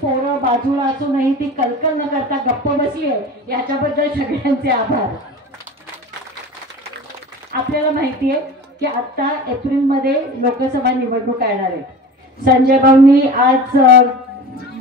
पोरं बाजूला असूनही ती कलकल न करता गप्प बसली आहे याच्याबद्दल सगळ्यांचे आभार। आपल्याला माहिती आहे की आता एप्रिलमध्ये लोकसभा निवडणूक येणार आहे। संजय भाऊंनी आज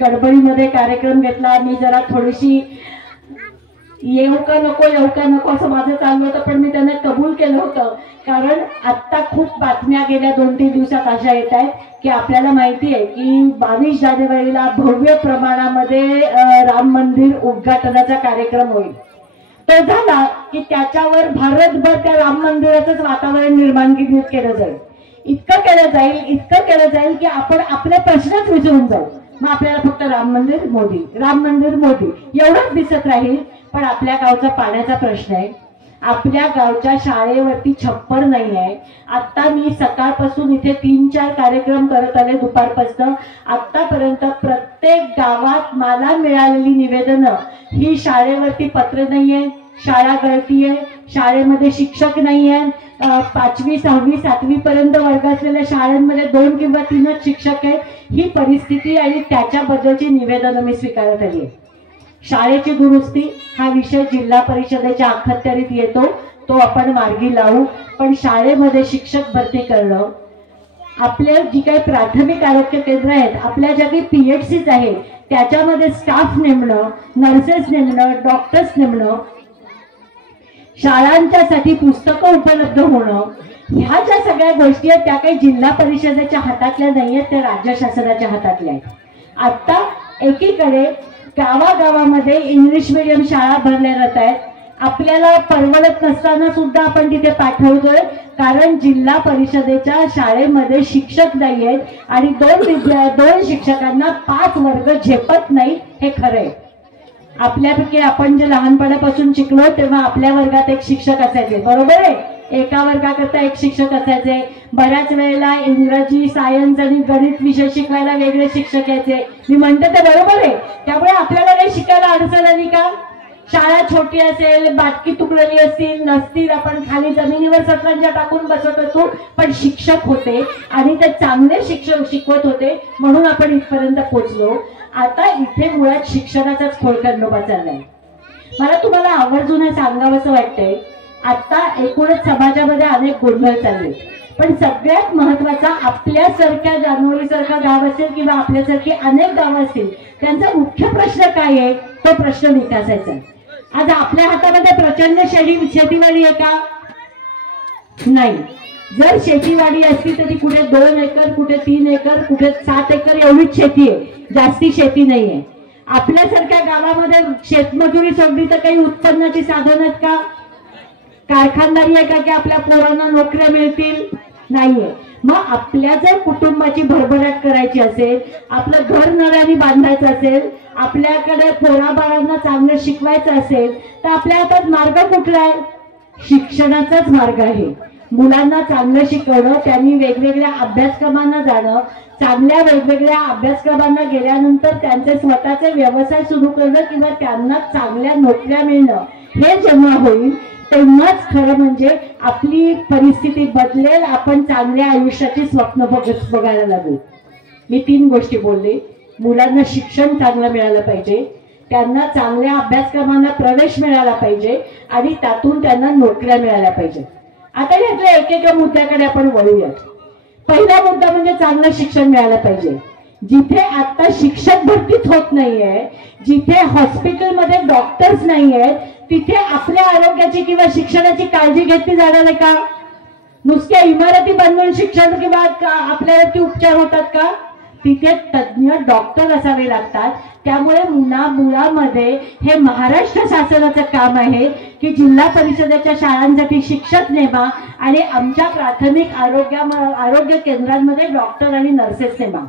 गडबडीमध्ये कार्यक्रम घेतला। मी जरा थोडीशी येऊ का नको असं माझं चाललं होतं, पण मी त्यांना कबूल केलं होतं, कारण आत्ता खूप बातम्या गेल्या 2-3 दिवसात अशा येत आहेत की आपल्याला माहिती आहे की 22 जानेवारीला भव्य प्रमाणामध्ये राम मंदिर उद्घाटनाचा कार्यक्रम होईल। तो झाला की त्याच्यावर भारतभर त्या राम मंदिराचंच वातावरण निर्माण केलं जाईल। इतकं केलं जाईल की आपण आपले प्रश्नच विसरून जाऊ। मग आपल्याला फक्त राम मंदिर मोदी एवढंच दिसत राहील। पण आपल्या गावचा पाण्याचा प्रश्न आहे, आपल्या गावच्या शाळेवरती छप्पर नाही आहे। आता मी सकाळपासून इथे 3-4 कार्यक्रम करत आले दुपारपासून। आतापर्यंत प्रत्येक गावात मला मिळालेली निवेदनं ही शाळेवरती पत्र नाहीये, शाळा गळतीये, शाळेमध्ये शिक्षक नाहीये, 5वी 6वी 7वी पर्यंत वर्ग असलेल्या शाळांमध्ये 2 किंवा 3च शिक्षक आहेत। ही परिस्थिती आणि त्याच्याबद्दलची निवेदनं मी स्वीकारत आली आहे। शाळेची दुरुस्ती हा विषय जिल्हा परिषदेच्या अखत्यारीत येतो, तो आपण मार्गी लावू। पण शाळेमध्ये शिक्षक भरती करणं, आपल्या जी काही प्राथमिक आरोग्य केंद्र आहेत, आपल्या ज्या काही PHCs आहेत त्याच्यामध्ये स्टाफ नेमणं, नर्सेस नेमणं, डॉक्टर्स नेमणं, शाळांच्यासाठी पुस्तकं उपलब्ध होणं, ह्या ज्या सगळ्या गोष्टी आहेत त्या काही जिल्हा परिषदेच्या हातातल्या नाही आहेत, त्या राज्य शासनाच्या हातातल्या आहेत। आता एकीकडे गावागावामध्ये इंग्लिश मीडियम शाळा भरल्या जात आहेत। आपल्याला परवडत नसताना सुद्धा आपण तिथे पाठवतोय, कारण जिल्हा परिषदेच्या शाळेमध्ये शिक्षक नाही आहेत आणि 2 शिक्षकांना 5 वर्ग झेपत नाही, हे खरंय। आपल्यापैकी आपण जे लहानपणापासून शिकलो तेव्हा आपल्या वर्गात एक शिक्षक असायचे, बरोबर आहे? एका वर्गाकरता एक शिक्षक असायचे। बऱ्याच वेळेला इंग्रजी, सायन्स आणि गणित विषय शिकवायला वेगळे शिक्षक यायचे। मी म्हणते ते बरोबर आहे। त्यामुळे आपल्याला काही शिकायला अडचण आली का? शाळा छोटी असेल, बाटकी तुकडलेली असतील नसतील, आपण खाली जमिनीवर सतरंजा टाकून बसत होतो, पण शिक्षक होते आणि ते चांगले शिक्षक शिकवत होते म्हणून आपण इथपर्यंत पोहोचलो। आता इथे मुळात शिक्षणाचाच खोळखंडोबा चाललाय। मला तुम्हाला आवर्जून हे सांगावंसं वाटतंय, आता एकूणच समाजामध्ये अनेक गोंधळ चालले, पण सगळ्यात महत्वाचा आपल्यासारख्या जानोरीसारखं गाव असेल किंवा आपल्यासारखी अनेक गावं असतील, त्यांचा मुख्य प्रश्न काय आहे? तो प्रश्न विकासाचा। आज आपल्या हातामध्ये प्रचंड शेतीवाडी आहे का? नाही। जर शेतीवाडी असती तर ती कुठे 2 एकर, कुठे 3 एकर, कुठे 7 एकर एवढीच शेती आहे, जास्ती शेती नाहीये। आपल्यासारख्या गावामध्ये शेतमजुरी सोडली तर काही उत्पन्नाची साधन आहेत का? कारखानदारी आहे का की आपल्या पोरांना नोकऱ्या मिळतील? नाहीये। मग आपल्या जर कुटुंबाची भरभराट करायची असेल, आपलं घर नव्याने बांधायचं असेल, आपल्याकडे पोराबाळांना चांगलं शिकवायचं असेल, तर आपल्या हातात मार्ग कुठला आहे? शिक्षणाचाच मार्ग आहे। मुलांना चांगलं शिकवणं, त्यांनी वेगवेगळ्या अभ्यासक्रमांना जाणं, चांगल्या वेगवेगळ्या अभ्यासक्रमांना गेल्यानंतर त्यांचे स्वतःचे व्यवसाय सुरू करणं किंवा त्यांना चांगल्या नोकऱ्या मिळणं, हे जेव्हा होईल तेव्हाच खरं म्हणजे आपली परिस्थिती बदलेल, आपण चांगल्या आयुष्याची स्वप्न बघायला लागू। मी 3 गोष्टी बोलले। मुलांना शिक्षण चांगलं मिळालं पाहिजे, त्यांना चांगल्या अभ्यासक्रमांना प्रवेश मिळाला पाहिजे आणि त्यातून त्यांना नोकऱ्या मिळाल्या पाहिजे। आता यातल्या एकेका मुद्द्याकडे आपण वळूयात। पहिला मुद्दा म्हणजे चांगलं शिक्षण मिळालं पाहिजे। जिथे आता शिक्षक भरतीच होत नाहीये, जिथे हॉस्पिटलमध्ये डॉक्टर्स नाहीयेत, तिथे आपल्या आरोग्याची किंवा शिक्षणाची काळजी घेतली जाणार आहे का? नुसत्या इमारती बांधून शिक्षण किंवा आपल्यावरती उपचार होतात का? तिथे तज्ञ डॉक्टर असावे लागतात। त्यामुळे मुळामध्ये हे महाराष्ट्र शासनाचं काम आहे की जिल्हा परिषदेच्या शाळांसाठी शिक्षक नेमा आणि आमच्या प्राथमिक आरोग्य केंद्रांमध्ये डॉक्टर आणि नर्सेस नेमा।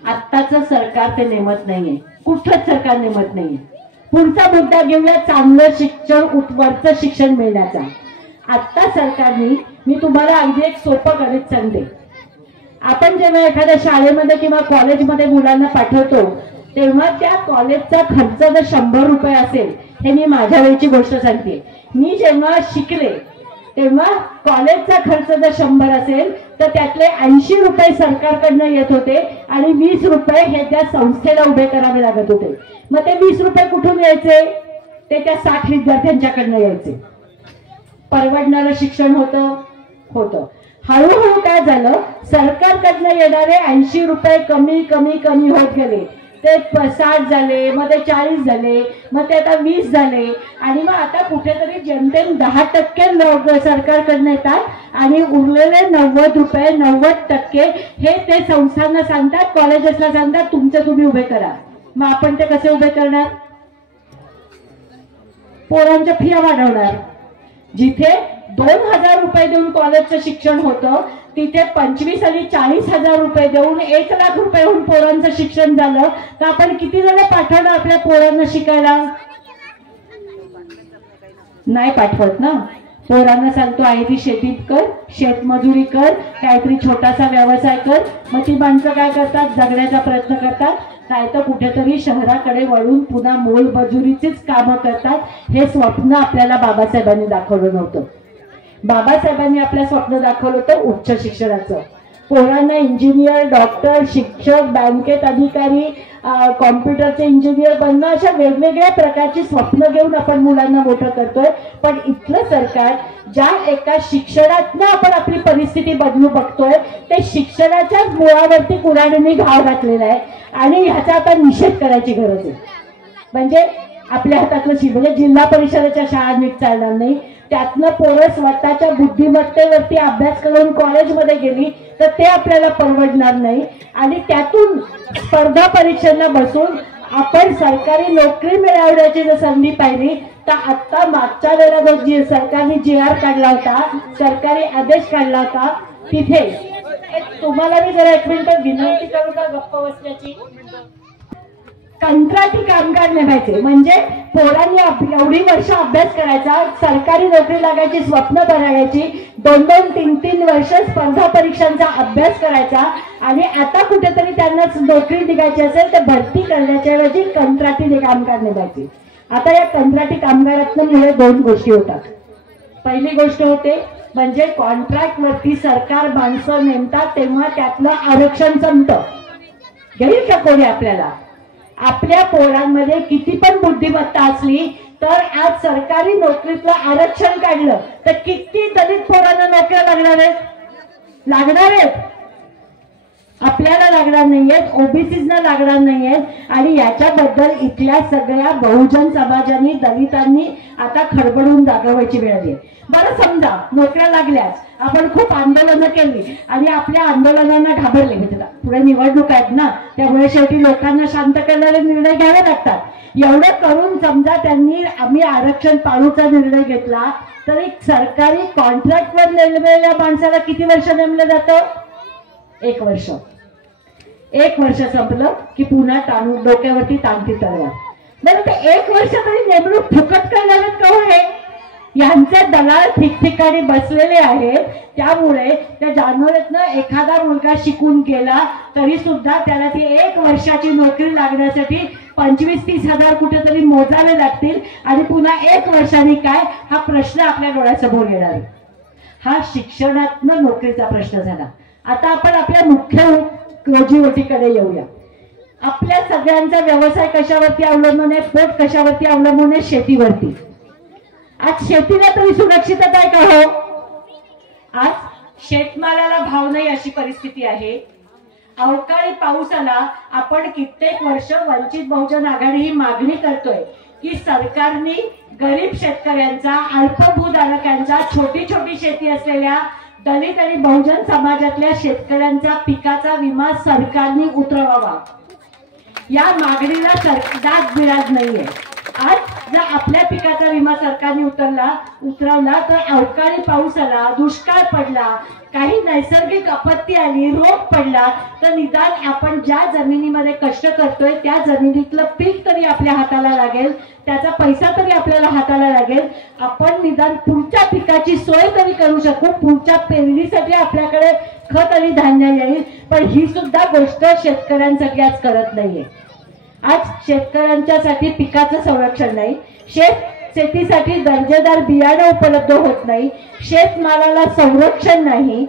आत्ताचं सरकार ते नेमत नाहीये, कुठलंच सरकार नेमत नाहीये। पुढचा मुद्दा घेऊया, चांगलं शिक्षण, वरचं शिक्षण मिळण्याचा। आता सरकारने, मी तुम्हाला अगदी एक सोपं गणित सांगते। आपण जेव्हा एखाद्या शाळेमध्ये किंवा कॉलेजमध्ये मुलांना पाठवतो तेव्हा त्या कॉलेजचा खर्च जर 100 रुपये असेल, हे मी माझ्या वेळची गोष्ट सांगते। मी जेव्हा शिकले तेव्हा कॉलेजचा खर्च जर 100 असेल तर त्यातले 80 रुपये सरकारकडनं येत होते आणि 20 रुपये हे त्या संस्थेला उभे करावे लागत होते. मग ते 20 रुपये कुठून यायचे? ते त्या 60 विद्यार्थ्यांच्याकडनं यायचे. परवडणारं शिक्षण होतं. हळूहळू काय झालं, सरकारकडनं येणारे 80 रुपये कमी कमी कमी होत गेले. ते 60 झाले, मग ते 40 झाले, मग ते आता 20 झाले आणि मग आता कुठेतरी जेमतेम 10% लोक सरकारकडनं येतात आणि उरलेले 90 रुपये 90% हे ते संस्थांना सांगतात, कॉलेजेसला सांगतात तुमचं तुम्ही उभे करा. मग आपण ते कसे उभे करणार? पोरांच्या फिया वाढवणार. जिथे 2000 रुपये देऊन कॉलेजचं शिक्षण होतं तिथे 25 आणि 40,000 रुपये देऊन 1 लाख रुपयेहून पोरांचं शिक्षण झालं तर आपण किती जण पाठवणार आपल्या पोरांना शिकायला? नाही पाठवत ना. पोरांना सांगतो आहे ती शेतीत कर, शेतमजुरी कर, काहीतरी छोटासा व्यवसाय कर. मग ती माणसं काय करतात? जगण्याचा प्रयत्न करतात, नाही तर कुठेतरी शहराकडे वळून पुन्हा मोलमजुरीचीच कामं करतात. हे स्वप्न आपल्याला बाबासाहेबांनी दाखवलं नव्हतं. बाबासाहेबांनी आपलं स्वप्न दाखवलं होतं उच्च शिक्षणाचं. पोरांना इंजिनियर, डॉक्टर, शिक्षक, बँकेत अधिकारी, कॉम्प्युटरचे इंजिनियर बनणं अशा वेगवेगळ्या प्रकारची स्वप्न घेऊन आपण मुलांना मोठं करतोय. पण इथलं सरकार ज्या एका शिक्षणातनं आपण आपली परिस्थिती बदलू बघतोय ते शिक्षणाच्याच मुळावरती कुऱ्हाडीने घाव घातलेला आहे आणि ह्याचा आता निषेध करायची गरज आहे. म्हणजे आपल्या हातातलं म्हणजे जिल्हा परिषदेच्या शाळा नीट चालणार नाही, त्यातनं पोरं स्वतःच्या बुद्धिमत्तेवरती अभ्यास करून कॉलेजमध्ये गेली तर ते आपल्याला परवडणार नाही आणि त्यातून स्पर्धा परीक्षांना बसून आपण सरकारी नोकरी मिळवण्याची जर संधी पाहिली तर आता मागच्या वेळेला जो सरकारने GR काढला होता, सरकारी आदेश काढला होता, तिथे तुम्हाला मी जरा 1 मिनिट विनंती करू का गप्प बसण्याची? कंत्राटी कामगार नेमायचे म्हणजे पोरांनी एवढी वर्ष अभ्यास करायचा, सरकारी नोकरी लागायची स्वप्न बघायची, 2-2, 3-3 वर्ष स्पर्धा परीक्षांचा अभ्यास करायचा आणि आता कुठेतरी त्यांना नोकरी निघायची असेल तर भरती करण्याच्या ऐवजी कंत्राटी कामगार नेमायचे. आता या कंत्राटी कामगारांमुळे 2 गोष्टी होतात. पहिली गोष्ट होते म्हणजे कॉन्ट्रॅक्ट वरती सरकार माणसं नेमतात तेव्हा त्यातलं आरक्षण संपतं. घेईल का कोणी आपल्याला? आपल्या पोरांमध्ये किती पण बुद्धिमत्ता असली तर आज सरकारी नोकरीतलं आरक्षण काढलं तर किती दलित पोरांना नोकऱ्या लागणार आहेत? लागणार आहेत. आपल्याला लागणार नाहीयेत, ओबीसीजना लागणार नाहीयेत आणि याच्याबद्दल इथल्या सगळ्या बहुजन समाजांनी, दलितांनी आता खडबडून जागवायची वेळ आली. बरं समजा नोकऱ्या लागल्याच, आपण खूप आंदोलनं केली आणि आपल्या आंदोलनांना घाबरले. म्हणजे पुढे निवडणूक आहेत ना, त्यामुळे शेवटी लोकांना शांत करणारे निर्णय घ्यावे लागतात. एवढं करून समजा त्यांनी आम्ही आरक्षण पाळूचा निर्णय घेतला तर एक सरकारी कॉन्ट्रॅक्टवर नेमलेल्या माणसाला किती वर्ष नेमलं जातं? 1 वर्ष. 1 वर्ष संपलं की पुन्हा डोक्यावरती ताणती तलवार. बरं ते 1 वर्ष तरी नेमणूक फुकट करणार का हो? हे यांचे दलाल ठिकठिकाणी बसलेले आहेत. त्यामुळे त्या जानेवारीतनं एखादा मुलगा शिकून गेला तरी सुद्धा त्याला ती 1 वर्षाची नोकरी लागण्यासाठी 25-30 हजार कुठेतरी मोजावे लागतील आणि पुन्हा 1 वर्षांनी काय हा प्रश्न आपल्या डोळ्यासमोर येणार आहे. हा शिक्षणातनं नोकरीचा प्रश्न झाला. आता आपण आपल्या मुख्य रोजीरोटीकडे येऊया. आपल्या सगळ्यांचा व्यवसाय कशावरती अवलंबून आहे? पोट कशावरती अवलंबून आहे? शेतीवरती. आज शेतीला तरी सुरक्षितता आहे का हो? आज शेतमालाला भाव नाही अशी परिस्थिती आहे. अवकाळी पावसाला आपण कित्येक वर्ष वंचित बहुजन आघाडी ही मागणी करतोय की सरकारने गरीब शेतकऱ्यांचा, अल्पभूधारकांचा, छोटी छोटी शेती असलेल्या दलित आणि बहुजन समाजातल्या शेतकऱ्यांचा पिकाचा विमा सरकारने उतरवावा. या मागणीला सरकार विराज नाहीये. आज जर आपल्या पिकाचा विमा सरकारने उतरवला तर अवकाळी पाऊस आला, दुष्काळ पडला, काही नैसर्गिक आपत्ती आली, रोग पडला तर निदान आपण ज्या जमिनीमध्ये कष्ट करतोय त्या जमिनीतलं पीक तरी आपल्या हाताला लागेल, त्याचा पैसा तरी आपल्याला हाताला लागेल. आपण निदान पुढच्या पिकाची सोय तरी करू शकू, पुढच्या पेरणीसाठी आपल्याकडे खत आणि धान्य येईल. पण ही सुद्धा गोष्ट शेतकऱ्यांसाठी आज करत नाहीये. आज शेतकऱ्यांच्यासाठी पिकाचं संरक्षण नाही. शेत शेतीसाठी दर्जेदार बियाणं उपलब्ध होत नाही, शेतमालाला संरक्षण नाही,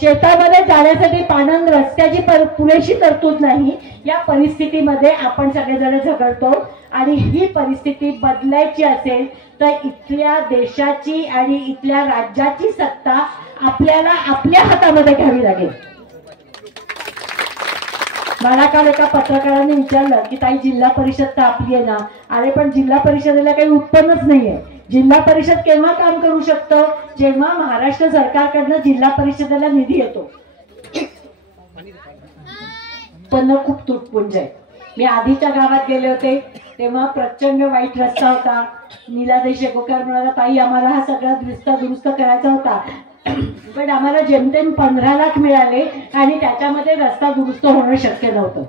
शेतामध्ये जाण्यासाठी पाणंद रस्त्याची पुरेशी तरतूद नाही. या परिस्थितीमध्ये आपण सगळेजण झगडतो आणि ही परिस्थिती बदलायची असेल तर इथल्या देशाची आणि इथल्या राज्याची सत्ता आपल्याला आपल्या हातामध्ये घ्यावी लागेल. मला काल एका पत्रकाराने विचारलं की ताई जिल्हा परिषद तर आपली आहे ना. अरे पण जिल्हा परिषदेला काही उत्पन्नच नाहीये. जिल्हा परिषद केव्हा काम करू शकतं? जेव्हा महाराष्ट्र सरकारकडनं जिल्हा परिषदेला निधी येतो. उत्पन्न खूप तुटपुंज आहे. मी आधीच्या गावात गेले होते तेव्हा प्रचंड वाईट रस्ता होता. नीलादेश शेकोकर म्हणाला ताई आम्हाला हा सगळा रस्ता दुरुस्त करायचा होता, पण आम्हाला जेमतेम 15 लाख मिळाले आणि त्याच्यामध्ये रस्ता दुरुस्त होणं शक्य नव्हतं.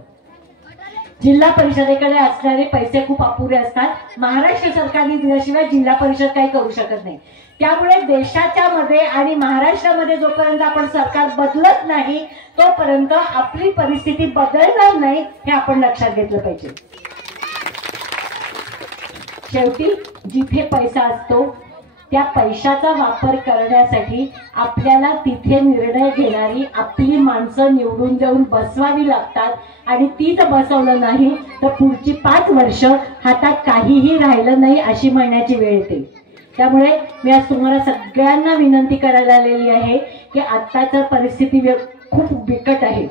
जिल्हा परिषदेकडे असणारे पैसे खूप अपुरे असतात. महाराष्ट्र सरकारने दिल्याशिवाय जिल्हा परिषद काही करू शकत नाही. त्यामुळे देशाच्या मध्ये आणि महाराष्ट्रामध्ये जोपर्यंत आपण सरकार बदलत नाही तोपर्यंत आपली परिस्थिती बदलणार नाही हे आपण लक्षात घेतलं पाहिजे. शेवटी जिथे पैसा असतो त्या पैशाचा वापर करण्यासाठी आपल्याला तिथे निर्णय घेणारी आपली माणसं निवडून देऊन बसवावी लागतात आणि तीच बसवलं नाही तर पुढची 5 वर्ष हातात काहीही राहिलं नाही अशी म्हणण्याची वेळ येते. त्यामुळे मी आज तुम्हाला सगळ्यांना विनंती करायला आलेली आहे की आत्ताची परिस्थिती खूप बिकट आहे.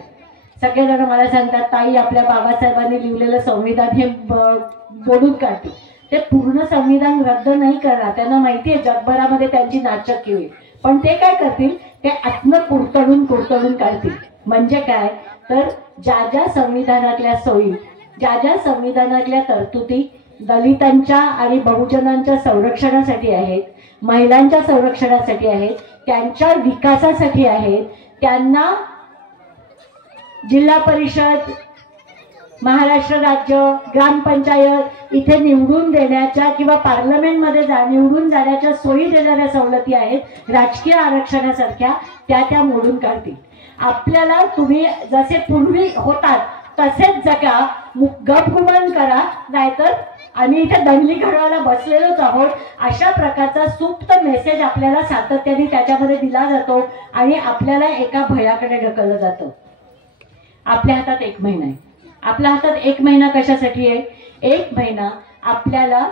सगळेजण मला सांगतात ताई आपल्या बाबासाहेबांनी लिहिलेलं संविधान हे बोलून काढते. ते पूर्ण संविधान रद्द नाही करणार. त्यांना माहिती आहे जगभरामध्ये त्यांची नाचक्की होईल, पण ते काय करतील ते आत्म कुरतडून काढतील. म्हणजे काय तर ज्या ज्या संविधानातल्या सोयी, ज्या ज्या संविधानातल्या तरतुदी दलितांच्या आणि बहुजनांच्या संरक्षणासाठी आहेत, महिलांच्या संरक्षणासाठी आहेत, त्यांच्या विकासासाठी आहेत, त्यांना जिल्हा परिषद, महाराष्ट्र राज्य, ग्रामपंचायत इथे निवडून देण्याच्या किंवा पार्लमेंटमध्ये निवडून जाण्याच्या सोयी देणाऱ्या सवलती आहेत, राजकीय आरक्षणासारख्या त्या मोडून काढतील. आपल्याला तुम्ही जसे पूर्वी होतात तसेच जगा, गपगुमान करा, नाहीतर आम्ही इथे दंगली घडवायला बसलेलोच आहोत अशा प्रकारचा सुप्त मेसेज आपल्याला सातत्याने त्याच्यामध्ये दिला जातो आणि आपल्याला एका भयाकडे ढकललं जातं. आपल्या हातात 1 महिना आहे. आपल्या हातात 1 महिना कशासाठी आहे? 1 महिना आपल्याला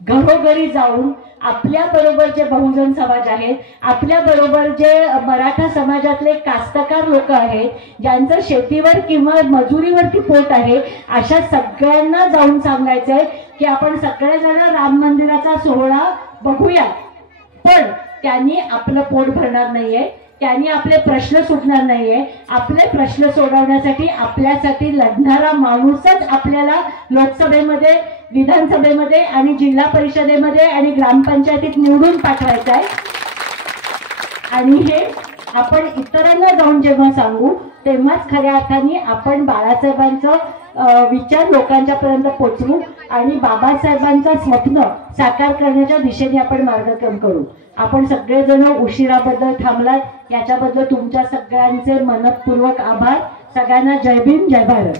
घरोघरी जाऊन आपल्या बरोबर जे बहुजन समाज आहेत, आपल्या बरोबर जे मराठा समाजातले कास्तकार लोक आहेत, ज्यांचं शेतीवर किंवा मजुरीवरती पोट आहे, अशा सगळ्यांना जाऊन सांगायचंय की आपण सगळेजण राम मंदिराचा सोहळा बघूया, पण त्यांनी आपलं पोट भरणार नाहीये, त्यांनी आपले प्रश्न सुटणार नाहीये. आपले प्रश्न सोडवण्यासाठी आपल्यासाठी लढणारा माणूसच आपल्याला लोकसभेमध्ये, विधानसभेमध्ये आणि जिल्हा परिषदेमध्ये आणि ग्रामपंचायतीत निवडून पाठवायचा आहे. आणि हे आपण इतरांना जाऊन जेव्हा सांगू तेव्हाच खऱ्या अर्थाने आपण बाळासाहेबांचं विचार लोकांच्या पर्यंत पोहोचवू आणि बाबासाहेबांचं स्वप्न साकार करण्याच्या दिशेने आपण मार्गक्रम करू. आपण सगळेजण उशिराबद्दल थांबलात याच्याबद्दल तुमच्या सगळ्यांचे मनपूर्वक आभार. सगळ्यांना जय भीम, जय भारत.